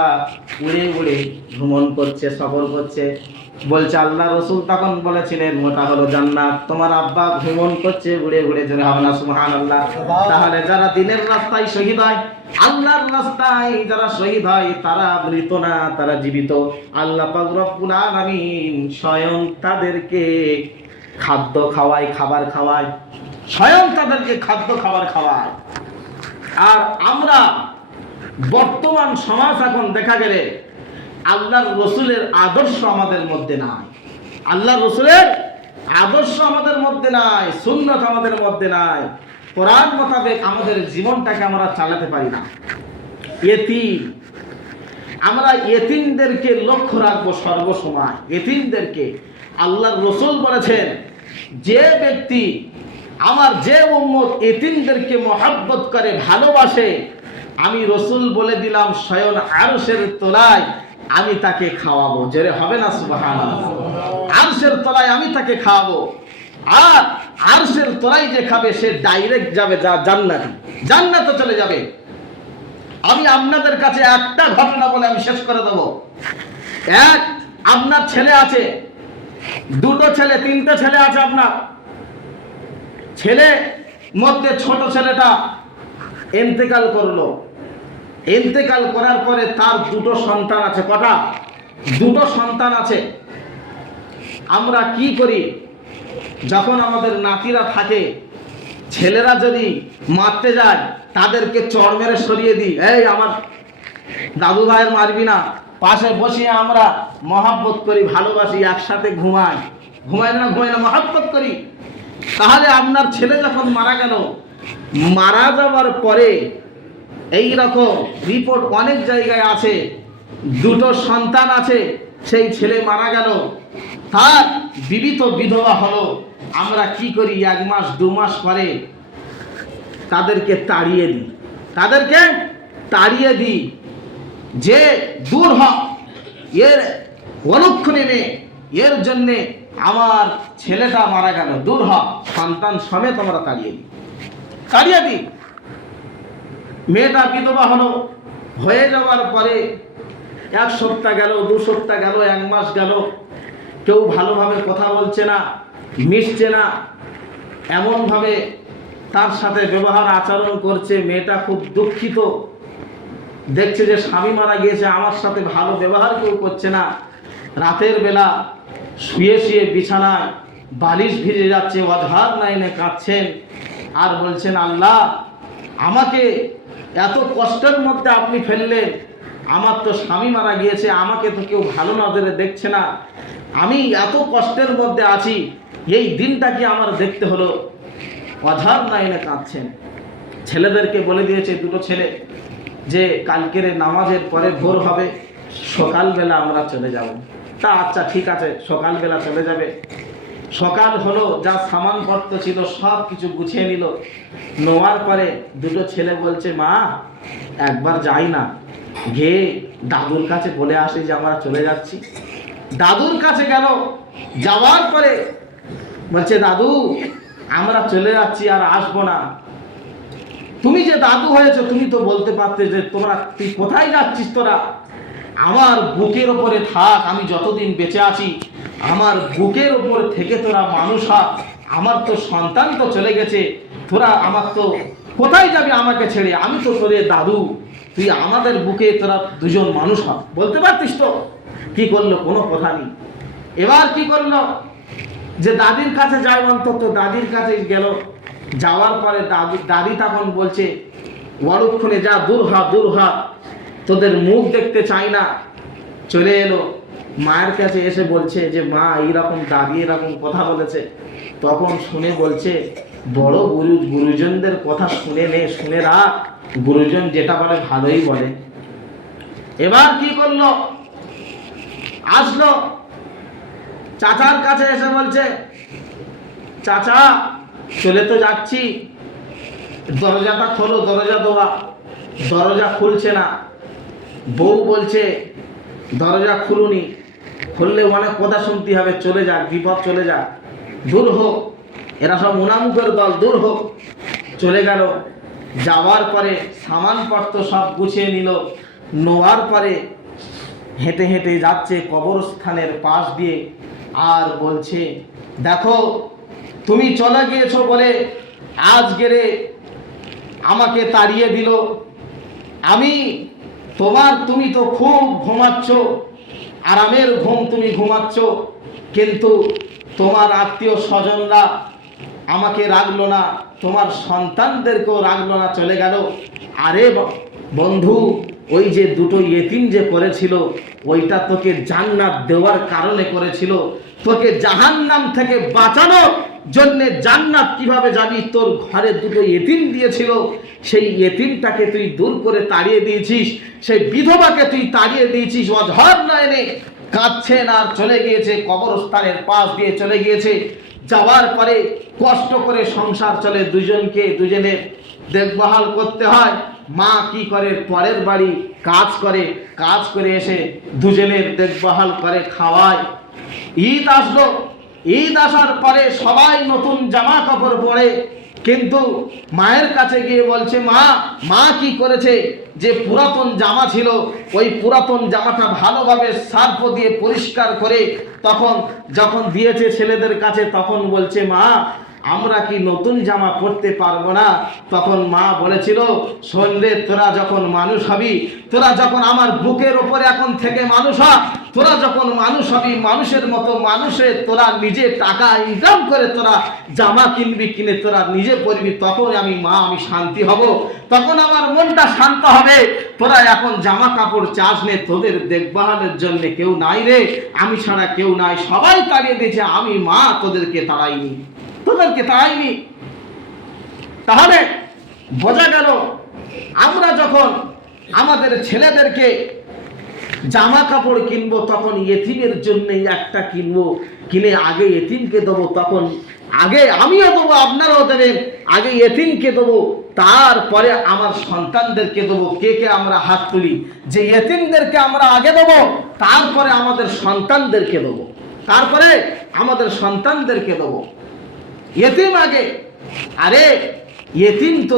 উড়ে উড়ে ভ্রমণ করছে, সফর করছে। বলছে আল্লাহর রাসূল তখন বলেছিলেন, ওটা হলো জান্নাত। তোমার আব্বা ভ্রমণ করছে উড়ে উড়ে, জোরে হবে না সুবহানাল্লাহ। তাহলে যারা দিনের রাস্তায় শহীদ হয়, আল্লাহর রাস্তায় যারা শহীদ হয়, তারা মৃত না, তারা জীবিত। আল্লাহ পাক রব্বুল আলামিন স্বয়ং তাদেরকে খাদ্য খাওয়ায়, খাবার খাওয়ায়, স্বয়ং তাদেরকে খাদ্য খাবার খাওয়ায়। আর আমরা বর্তমান সমাজ এখন দেখা গেলে আল্লাহর রাসূলের আদর্শ আমাদের মধ্যে নাই, আল্লাহর রাসূলের আদর্শ আমাদের মধ্যে নাই, সুন্নাত আমাদের মধ্যে নাই। কোরআন মোতাবেক আমাদের জীবনটাকে আমরা চালাতে পারি না। ইতিম, আমরা ইতিমদেরকে লক্ষ্য রাখবো সর্বসময়। ইতিমদেরকে আল্লাহর রাসূল বলেছেন, যে ব্যক্তি আমার যে উম্মত ইতিমদেরকে মহব্বত করে, ভালোবাসে, আমি রাসূল বলে দিলাম স্বয়ং আরশের তলায় আমি তাকে খাওয়াবো। জোরে হবে না সুবহানাল্লাহ। আরশের তলায় আমি তাকে খাওয়াবো। আর আরশের তলায় যে খাবে সে ডাইরেক্ট যাবে জান্নাতে, জান্নাতে চলে যাবে। আমি আপনাদের কাছে একটা ঘটনা বলে আমি শেষ করে দেব। এক, আপনার ছেলে আছে, দুটো ছেলে, তিনটে ছেলে আছে আপনার। ছেলে মধ্যে ছোট ছেলেটা ইন্তেকাল করলো। ইন্তেকাল করার পরে তার দুটো সন্তান আছে। কটা? দুটো সন্তান আছে। আমরা কি করি? যখন আমাদের নাতিরা থাকে, ছেলেরা যদি মারতে যায় তাদেরকে চড় মেরে সরিয়ে দিই, এই আমার দাদু ভাইয়ের মারবি না। পাশে বসিয়ে আমরা মহব্বত করি, ভালোবাসি, একসাথে ঘুমাই। ঘুমাই না মহব্বত করি। তাহলে আপনার ছেলে যখন মারা গেল, মারা যাওয়ার পরে এই রকম রিপোর্ট অনেক জায়গায় আছে, দুটো সন্তান আছে, সেই ছেলে মারা গেল, তার বিবি তো বিধবা হলো। আমরা কি করি? 1 মাস 2 মাস পরে তাদেরকে তাড়িয়ে দিই, তাদেরকে তাড়িয়ে দিই যে দূর হ, এর অলক্ষ্য নেবে, এর জন্যে আমার ছেলেটা মারা গেল, দূর হ, সন্তান সমেত আমরা তাড়িয়ে দিই, তাড়িয়ে দিই। মেয়েটা বিধবা হলো, হয়ে যাওয়ার পরে 1 সপ্তাহ গেল, 2 সপ্তাহ গেল, 1 মাস গেল, কেউ ভালোভাবে কথা বলছে না, মিশছে না, এমনভাবে তার সাথে ব্যবহার আচরণ করছে। মেয়েটা খুব দুঃখিত, দেখছে যে স্বামী মারা গিয়েছে, আমার সাথে ভালো ব্যবহার কেউ করছে না। রাতের বেলা শুয়ে শুয়ে বিছানায় বালিশ ভিজে যাচ্ছে, অঝার নাইনে কাঁদছেন আর বলছেন, আল্লাহ আমাকে এত কষ্টের মধ্যে আপনি ফেললেন, আমার তো স্বামী মারা গিয়েছে, আমাকে তো কেউ ভালো নজরে দেখছে না, আমি এত কষ্টের মধ্যে আছি, এই দিনটা কি আমার দেখতে হলো? অঝার নাইনে কাঁদছেন। ছেলেদেরকে বলে দিয়েছে, দুটো ছেলে, যে কালকের নামাজের পরে ভোর হবে, সকালবেলা আমরা চলে যাব। তা আচ্ছা ঠিক আছে, সকালবেলা চলে যাবে। সকাল হলো, যা সামানপত্র ছিল সব কিছু গুছিয়ে নিল। নেওয়ার পরে দুটো ছেলে বলছে, মা একবার যাই না, গিয়ে দাদুর কাছে বলে আসি যে আমরা চলে যাচ্ছি। দাদুর কাছে গেল, যাওয়ার পরে বলছে, দাদু আমরা চলে যাচ্ছি, আর আসবো না। তুমি যে দাদু হয়েছে, তুমি তো বলতে পারতে যে তুই কোথায় যাচ্ছিস, তোরা আমার বুকের ওপরে থাক, আমি যতদিন বেঁচে আছি আমার বুকের ওপর থেকে তোরা মানুষ হ। আমার তো সন্তান তো চলে গেছে, তোরা আমার তো কোথায় যাবি আমাকে ছেড়ে, আমি তো তোরে দাদু, তুই আমাদের বুকে তোরা দুজন মানুষ হ, বলতে পারতিস তো। কি করলো, কোনো কথা নেই। এবার কি করলো, যে দাদির কাছে যায়, অন্তত দাদির কাছে গেল। যাওয়ার পরে দাদি তখন বলছে, ওয়ারুক্ষণে যা, দূর হ দূর হ, তোদের মুখ দেখতে চাই না। চলে এলো মায়ের কাছে, এসে বলছে যে মা এইরকম দাদি এরকম কথা বলেছে। তখন শুনে বলছে, বড় গুরুজনদের কথা শুনে নে, শুনে রাখ, গুরুজন যেটা বলে ভালোই বলে। এবার কি করলো, আসলো চাচার কাছে, এসে বলছে, চাচা চলে তো যাচ্ছি, দরজাটা খোলো, দরজা দেওয়া। দরজা খুলছে না। বউ বলছে, দরজা খুলুনি, খুললে অনেক কথা শুনতে হবে, চলে যাক, বিপদ চলে যাক, দূর হোক, এরা সব মুনামুখের দল, দূর হোক। চলে গেল। যাওয়ার পরে সামানপত্র সব গুছিয়ে নিল। নেওয়ার পরে হেঁটে হেঁটে যাচ্ছে কবরস্থানের পাশ দিয়ে, আর বলছে, দেখো তুমি চলে গিয়েছো বলে আজকেরে আমাকে তাড়িয়ে দিল। তুমি তো খুব ঘুমাচ্ছ, আরামের ঘুম তুমি ঘুমাচ্ছ, কিন্তু তোমার আত্মীয় স্বজনরা আমাকে রাখলো না, তোমার সন্তানদেরকেও রাখলো না, চলে গেল। আরে বন্ধু, ওই যে দুটো ইয়েতিম যে করেছিল, ওইটা তোকে জান্নাত দেওয়ার কারণে করেছিল। তোকে জাহান্নাম থেকে বাঁচানোর জন্য জান্নাত কিভাবে যাবি, তোর ঘরে দুটো ইয়েতিম দিয়েছিল, সেই ইয়েতিমটাকে তুই দূর করে তাড়িয়ে দিয়েছিস, সেই বিধবাকে তুই তাড়িয়ে দিয়েছিস। অঝর নয়নে কাঁদছেন আর চলে গিয়েছে, কবরস্থানের পাশ দিয়ে চলে গিয়েছে। যাওয়ার পরে কষ্ট করে সংসার চলে, দুজনে দেখভাল করতে হয়। মা কি করে, পরের বাড়ি কাজ করে এসে দুজনের দেখভাল করে, খাওয়ায়। ঈদ আসলো, ঈদ আসার পরে সবাই নতুন জামা কাপড় পরে, কিন্তু মায়ের কাছে গিয়ে বলছে, মা কি করেছে, যে পুরাতন জামা ছিল, ওই পুরাতন জামাটা ভালোভাবে সার্ফ দিয়ে পরিষ্কার করে তখন যখন দিয়েছে ছেলেদের কাছে, তখন বলছে, মা আমরা কি নতুন জামা পরতে পারবো না? তখন মা বলেছিল, শোন রে, তোরা যখন মানুষ হবি, তোরা যখন আমার বুকের ওপরে এখন থেকে মানুষ হ, তোরা যখন মানুষ হবি, মানুষের মতো মানুষের তোরা নিজে টাকা ইনকাম করে তোরা জামা কিনবি, কিনে তোরা নিজে পরবি, তখন আমি শান্তি হব, তখন আমার মনটা শান্ত হবে। তোরা এখন জামা কাপড় চাস নে, তোদের দেখভালের জন্য কেউ নাই রে, আমি ছাড়া কেউ নাই, সবাই তাড়িয়ে দিয়েছে, আমি মা তোদেরকে তাড়াইনি। তাহলে বোঝা গেল, আমরা যখন আমাদের ছেলেদেরকে জামা কাপড় কিনবো, তখন এতিমের জন্য একটা কিনবো, কিনে আগে এতিমকে দেবো, তখন আগে আমিও দেবো, আপনারাও দেবেন, আগে এতিমকে দেবো, তারপরে আমার সন্তানদেরকে দেবো। কে আমরা হাত তুলি যে এতিমদেরকে আমরা আগে দেবো, তারপরে আমাদের সন্তানদেরকে দেবো, দেবো। এতিম আগে। আরে এতিম তো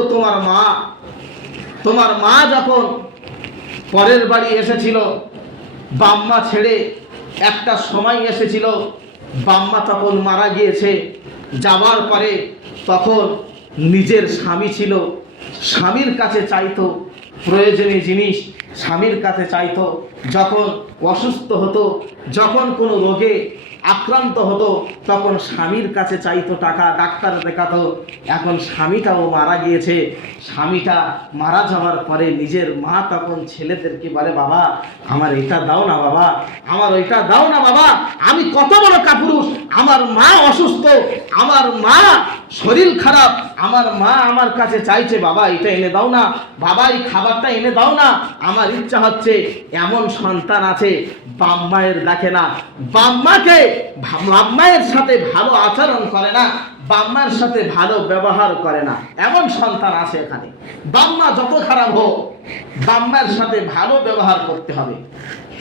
তোমার মা যখন পরের বাড়ি এসেছিল, বাম্মা ছেড়ে একটা সময় এসেছিল, বাম্মা তখন মারা গিয়েছে। যাওয়ার পরে তখন নিজের স্বামী ছিল, স্বামীর কাছে চাইতো প্রয়োজনীয় জিনিস, স্বামীর কাছে চাইতো। যখন অসুস্থ হতো, যখন কোনো রোগে আক্রান্ত হতো, তখন স্বামীর কাছে চাইতো টাকা, ডাক্তার দেখাতো। এখন স্বামীটাও মারা গিয়েছে। স্বামীটা মারা যাওয়ার পরে নিজের মা তখন ছেলেদেরকে বলে, বাবা আমার এটা দাও না, বাবা আমার ওইটা দাও না, বাবা আমি কত বড় কাপুরুষ, আমার মা অসুস্থ, আমার মা শরীর খারাপ, আমার মা আমার কাছে চাইছে, বাবা এটা এনে দাও না, বাবা এই খাবারটা এনে দাও না, আমার ইচ্ছা হচ্ছে। এমন সন্তান আছে বাম্মায়ের দেখে না, বাম্মায়ের সাথে ভালো আচরণ করে না, বাম্মার সাথে ভালো ব্যবহার করে না, এমন সন্তান আছে এখানে। বাম্মা যত খারাপ হোক, বাম্মার সাথে ভালো ব্যবহার করতে হবে,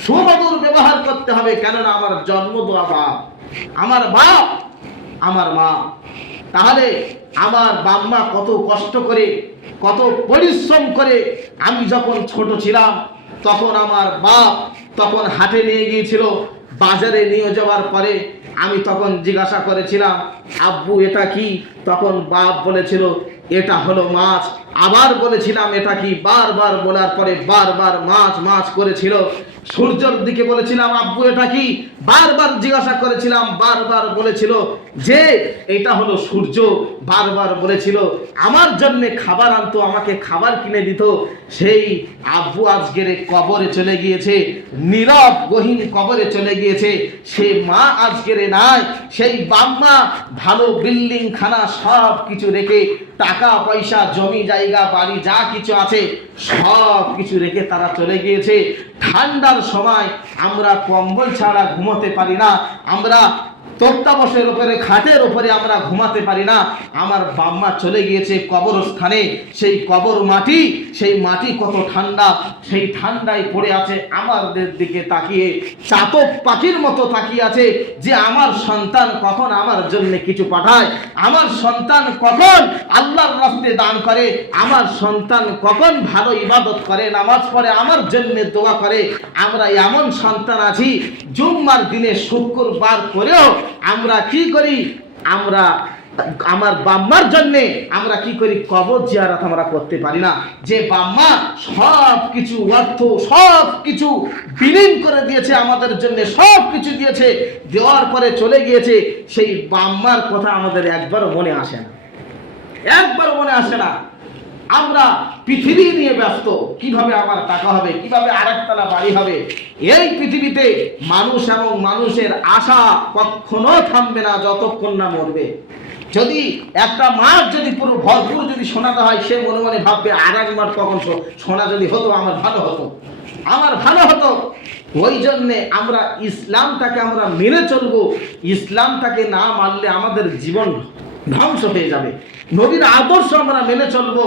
সুমধুর ব্যবহার করতে হবে, কেননা আমার জন্ম দেওয়া বাপ, আমার বাপ, আমার মা। তাহলে আমার বাম্মা কত কষ্ট করে, কত পরিশ্রম করে, আমি যখন ছোট ছিলাম তখন আমার বাপ তখন হাটে নিয়ে গিয়েছিল, বাজারে নিয়ে যাওয়ার পরে আমি তখন জিজ্ঞাসা করেছিলাম, আব্বু এটা কি? তখন বাপ বলেছিল, এটা হলো মাছ। আবার বলেছিলাম এটা কি, বারবার বলার পরে বারবার মাছ মাছ করেছিল। সূর্যের দিকে বলেছিলাম আব্বু এটা কি, বারবার জিজ্ঞাসা করেছিলাম, বারবার বলেছিল যে এটা হলো সূর্য। বারবার বলেছিল আমার জন্য খাবার আনতো, আমাকে খাবার কিনে দিত। সেই আব্বু আজকের কবরে চলে গিয়েছে, নীরব গহীন কবরে চলে গিয়েছে। সে মা আজকের নাই, সেই বাম্মা ভালো বিল্ডিং খানা সব কিছু রেখে, টাকা পয়সা জমি জায়গা বাড়ি যা কিছু আছে সব কিছু রেখে তারা চলে গিয়েছে। ঠান্ডার সময় আমরা কম্বল ছাড়া ঘুমোতে পারি না, আমরা তক্তাবশের উপরে খাটের উপরে আমরা ঘুমাতে পারি না। আমার বাম্মা চলে গিয়েছে কবরস্থানে, সেই কবর মাটি, সেই মাটি কত ঠান্ডা, সেই ঠান্ডায় পড়ে আছে আমাদের দিকে তাকিয়ে, চাতক পাখির মতো তাকিয়ে আছে যে আমার সন্তান কখন আমার জন্য কিছু পাঠায়, আমার সন্তান কখন আল্লাহর রাস্তায় দান করে, আমার সন্তান কখন ভালো ইবাদত করে, নামাজ পড়ে, আমার জন্য দোয়া করে। আমরা এমন সন্তান আছি জুম্মার দিনে শুক্রবার করেও আমরা কি করি, আমরা আমার বাম্মার জন্যে আমরা কি করি, কবর জিয়ারত আমরা করতে পারি না। যে বাম্মা সব কিছু অর্থ সব কিছু বিলীন করে দিয়েছে আমাদের জন্য, সব কিছু দিয়েছে, দেওয়ার পরে চলে গিয়েছে, সেই বাম্মার কথা আমাদের একবারও মনে আসে না, একবারও মনে আসে না। আমরা পৃথিবী নিয়ে ব্যস্ত, কিভাবে আমার টাকা হবে, কিভাবে আরেকতলা বাড়ি হবে। এই পৃথিবীতে মানুষ এবং মানুষের আশা কখনো থামবে না যতক্ষণ না মরবে। যদি একটা মাছ যদি পুরো ভরপুর যদি সোনাতে হয়, সে মনে মনে ভাববে আর এক মাস কখন সোনা যদি হতো আমার ভালো হতো, আমার ভালো হতো। ওই জন্যে আমরা ইসলামটাকে আমরা মেনে চলবো। ইসলামটাকে না মানলে আমাদের জীবন ধ্বংস হয়ে যাবে। নবীর আদর্শ আমরা মেনে চলবো।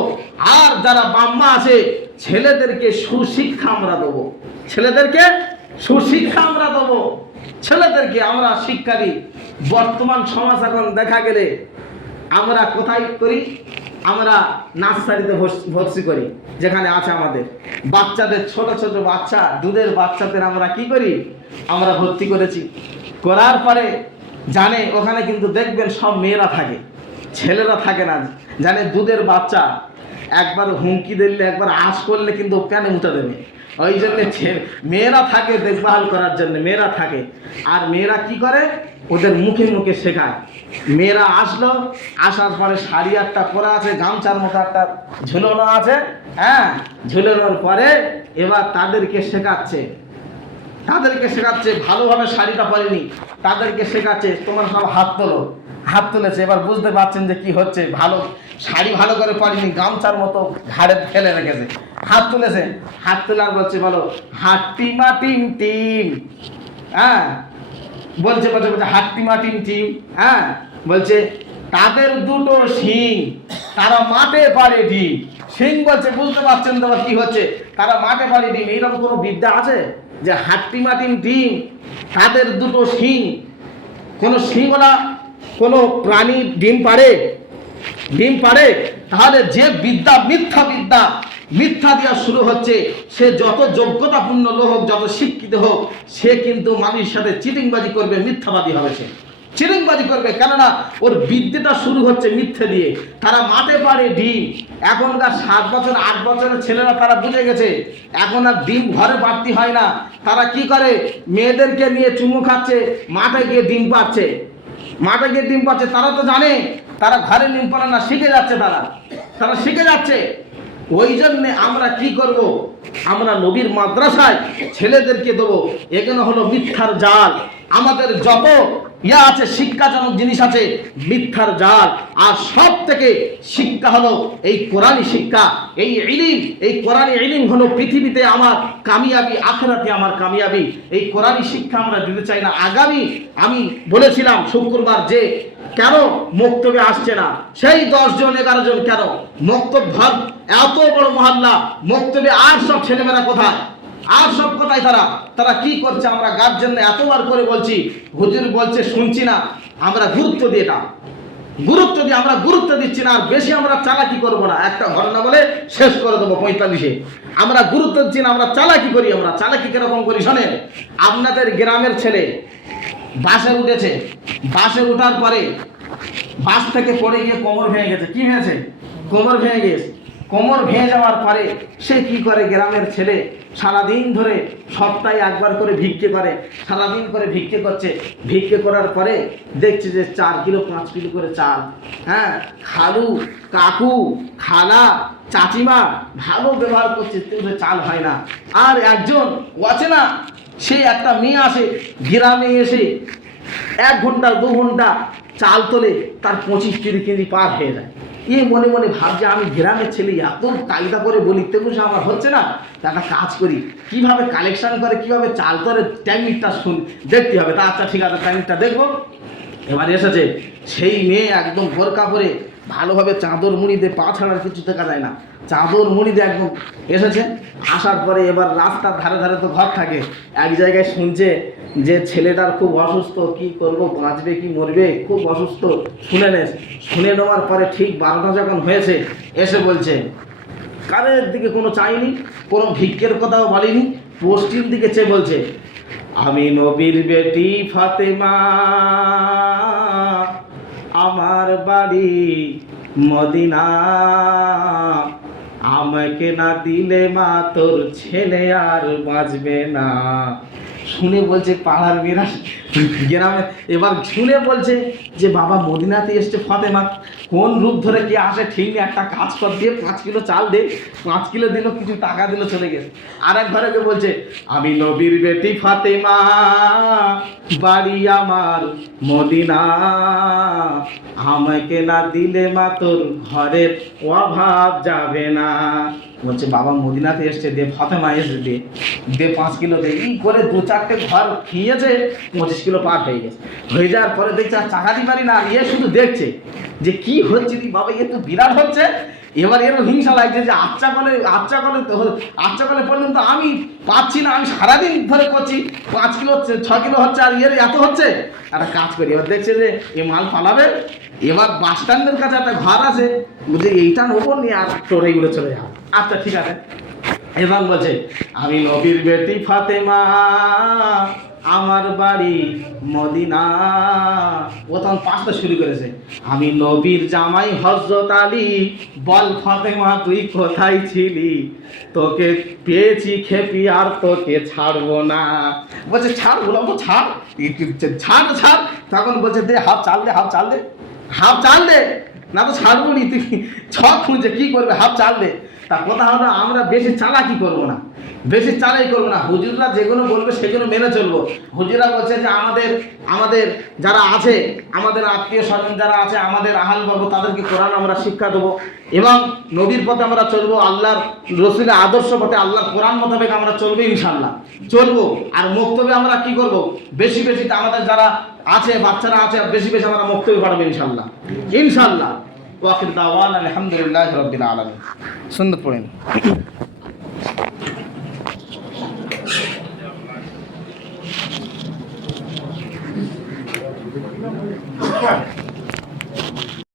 আর যারা বাম্মা আছে, ছেলেদেরকে সুশিক্ষা আমরা দেবো, ছেলেদেরকে সুশিক্ষা আমরা দেবো, ছেলেদেরকে আমরা শিক্ষা দিই। বর্তমান সমাজ এখন দেখা গেলে আমরা কোথায় করি, আমরা নার্সারিতে ভর্তি করি, যেখানে আছে আমাদের বাচ্চাদের, ছোট ছোট বাচ্চা, দুধের বাচ্চাদের আমরা কি করি, আমরা ভর্তি করেছি। করার পরে জানে ওখানে কিন্তু দেখবেন সব মেয়েরা থাকে, ছেলেরা থাকে না। জানে দুধের বাচ্চা একবার হুমকি দিলে, একবার আশ করলে কিন্তু কেন উঠে দেবে। ওই জন্যে মেয়েরা থাকে দেখভাল করার জন্য, মেয়েরা থাকে। আর মেয়েরা কি করে, ওদের মুখে মুখে শেখায়। মেয়েরা আসলো, আসার পরে শাড়ি একটা পরা আছে, গামছার মতো একটা ঝুলানো আছে, হ্যাঁ, ঝুলানোর পরে এবার তাদেরকে শেখাচ্ছে, ভালোভাবে শাড়িটা পরেনি, তাদেরকে শেখাচ্ছে তোমরা সব হাত তোলো। হাত তুলেছে, এবার বুঝতে পারছেন যে কি হচ্ছে, ভালো শাড়ি ভালো করে পরেনি, গামছার মতো ঘাড়ে ফেলে রেখেছে, হাত তুলেছে। হাত তোলার বলছে বলো হাট্টিমা টিম টিম, হ্যাঁ বলছে বলছে বলছে হাট্টিমা টিম টিম, হ্যাঁ বলছে তাদের দুটো শিং, তারা মাঠে পারে ডিম। শিং বলছে বুঝতে পারছেন তো কি হচ্ছে, তারা মাঠে পারে ডিম। এইরকম কোনো বিদ্যা আছে যে হাট্টিমা টিম টিম, তাদের দুটো শিং? কোনো শিংওয়ালা কোনো প্রাণী ডিম পারে? ডিম পারে? তাহলে যে বিদ্যা মিথ্যা বিদ্যা, মিথ্যা দেওয়া শুরু হচ্ছে, সে যত যোগ্যতাপূর্ণ লোক হোক, যত শিক্ষিত হোক, সে কিন্তু মানুষের সাথে চিটিংবাজি করবে, মিথ্যাবাদী হবে, সে চিটিংবাজি করবে। কেননা ওর বিদ্যাটা শুরু হচ্ছে মিথ্যে দিয়ে। তারা মাঠে পারে ডিম। এখনকার 7 বছর 8 বছরের ছেলেরা তারা বুঝে গেছে, এখন আর ডিম ঘরে পাড়তে হয় না। তারা কি করে, মেয়েদেরকে নিয়ে চুমু খাচ্ছে, মাঠে গিয়ে ডিম পাচ্ছে, মাঠে গিয়ে ডিম পাচ্ছে। তারা তো জানে তারা ঘরে ডিম পাড়ে না, শিখে যাচ্ছে, তারা শিখে যাচ্ছে। ওই জন্যে আমরা কি করব, আমরা নবীর মাদ্রাসায় ছেলেদেরকে দেবো। এখানে হলো মিথ্যার জাল। আমাদের যত ইয়া আছে, শিক্ষাজনক জিনিস আছে, মিথ্যার জাল। আর সব থেকে শিক্ষা হলো এই কোরআনী শিক্ষা, এই ইলম, এই কোরআনী ইলম হলো পৃথিবীতে আমার কামিয়াবি, আখিরাতে আমার কামিয়াবি। এই কোরআনী শিক্ষা আমরা দিতে চাই না। আগামী আমি বলেছিলাম শুক্রবার যে কেন মক্তবে আসছে না, সেই 10 জন 11 জন কেন মক্তব ধর, এত বড় মহল্লা মক্তবে, আর সব ছেলেমেয়েরা কোথায়, আর সব কোথায়? তারা কি করছে? আমরা গার্জেন এতবার করে বলছি, হুজুর বলছে শুনছি না। আমরা গুরুত্ব দিই, এটা গুরুত্ব দিই, আমরা গুরুত্ব দিচ্ছি না। আর বেশি আমরা চালাকি করবো না, একটা ঘটনা বলে শেষ করে দেবো 45-এ। আমরা গুরুত্ব দিচ্ছি না, আমরা চালাকি করি। আমরা চালাকি কিরকম করি শোনেন। আপনাদের গ্রামের ছেলে বাসে উঠেছে, বাসে ওঠার পরে বাস থেকে পড়ে গিয়ে কোমর ভেঙে গেছে। কি হয়েছে? কোমর ভেঙে গেছে। কোমর ভেঙে যাওয়ার পরে সে কি করে, গ্রামের ছেলে সারাদিন ধরে সপ্তাহে একবার করে ভিক্ষে করে, সারাদিন করে ভিক্ষে করছে। ভিক্ষে করার পরে দেখছে যে 4 কিলো 5 কিলো করে চাল, হ্যাঁ, খালু কাকু খালা চাচিমা ভালো ব্যবহার করছে, কিন্তু চাল হয় না। আর একজন অচেনা সে একটা মেয়ে আসে গ্রামে, এসে 1 ঘন্টা 2 ঘন্টা চাল তোলে, তার 25 কেজি পার হয়ে যায়। মনে মনে ভাবছে আমি গ্রামের ছেলে, এত কায়দা করে বলি তবু সে আমার হচ্ছে না, তা একটা কাজ করি, কিভাবে কালেকশন করে, কিভাবে চাল তোলে টেকনিকটা দেখতে হবে। তা আচ্ছা ঠিক আছে, টেকনিকটা দেখবো। এবার এসেছে সেই মেয়ে একদম বোরকা পরে, ভালোভাবে চাদর মুড়ি দিয়ে, পা ছাড়ার কিছু দেখা যায় না, চাদর মুড়ি দিয়ে একদম এসেছে। আসার পরে এবার রাস্তার ধারে ধারে তো ঘর থাকে, এক জায়গায় শুনছে যে ছেলেটার খুব অসুস্থ, কি করব, বাঁচবে কি মরবে, খুব অসুস্থ। শুনে নেওয়ার পরে ঠিক 12টা যখন হয়েছে, এসে বলছে কারের দিকে কোনো চাইনি, কোনো ভিক্ষের কথাও বলিনি, পশ্চিম দিকে চেয়ে বলছে, আমি নবীর বেটি ফাতেমা, আমার বাড়ি মদিনা, আমাকে না দিলে মা তোর ছেলে আর বাঁচবে না। শুনে বলছে পাড়ার মেয়েরা গ্রামে, এবার শুনে বলছে যে বাবা মদিনাতে এসছে ফাতেমা, কোন রূপ ধরে কে আসে ঠিক নেই, একটা কাজ কর দিয়ে 5 কিলো চাল দে, 5 কিলো দিল, কিছু টাকা দিল, চলে গেছে। আর এক ঘরে বলছে আমি নবীর বেটি ফাতেমা, বাড়ি আমার মদিনা, আমাকে না দিলে মা তোর ঘরের অভাব যাবে না। বলছে বাবা মদিনাতে এসছে, দে ফাতেমা এসে দে 5 কিলো দে। এই করে 2-4টে ঘর খেয়েছে, 25 কিলো পার হয়ে গেছে। হয়ে যাওয়ার পরে দেখছে আর টাকা দিতে পারি না, শুধু দেখছে যে কি হচ্ছে, বাবা এ তো বিরাট হচ্ছে। এবার এরও হিংসা লাগছে যে আচ্ছা কলে পর্যন্ত আমি পাচ্ছি না, আমি সারাদিন ধরে করছি, 5 কিলো হচ্ছে, 6 কিলো হচ্ছে, আর এত হচ্ছে। একটা কাজ করি, এবার দেখছে যে এ মাল পালাবে, এবার বাস স্ট্যান্ডের কাছে একটা ঘর আছে, বুঝে এইটার ওপর নিয়ে আর টোরে গুলো চলে যাও। আচ্ছা ঠিক আছে। এবার বলছে আমি নবীর বেটি ফাতেমা, আমার বাড়ি মদিনা। ও তখন 5টা শুরু করেছে, আমি নবীর জামাই হযরত আলী, বল ফাতেমা তুই কোথায় ছিলি, তোকে পেয়েছি খেপি আর তোকে ছাড়বো না। বলছে ছাড়, বলবো ছাড়, ছাড়। তখন বলছে দে হাফ চাল দে, না তো ছাড়বো নি, তুই ছক খুঁজে কি করবে, হাফ চাল দে। তা কথা হলো আমরা বেশি চালাকি করবো না, বেশি চালাই করবো না, হুজুররা যেগুলো বলবে সেগুলো মেনে চলবো। হুজুররা বলছে যে আমাদের যারা আছে, আমাদের আত্মীয় স্বজন যারা আছে, আমাদের আহাল বর্গ, তাদেরকে কোরআন আমরা শিক্ষা দেবো এবং নবীর পথে আমরা চলবো, আল্লাহর রসুলের আদর্শ পথে, আল্লাহর কোরআন মোতাবেক আমরা চলবো, ইনশাল্লাহ চলবো। আর মক্তব্যে আমরা কি করব, বেশি আমাদের যারা আছে, বাচ্চারা আছে, বেশি আমরা মক্তব্য পাঠাবো, ইনশাল্লাহ। ওয়াখির দাওয়ানা আলহামদুলিল্লাহি রাব্বিল আলামিন। সুন্নত পড়েন।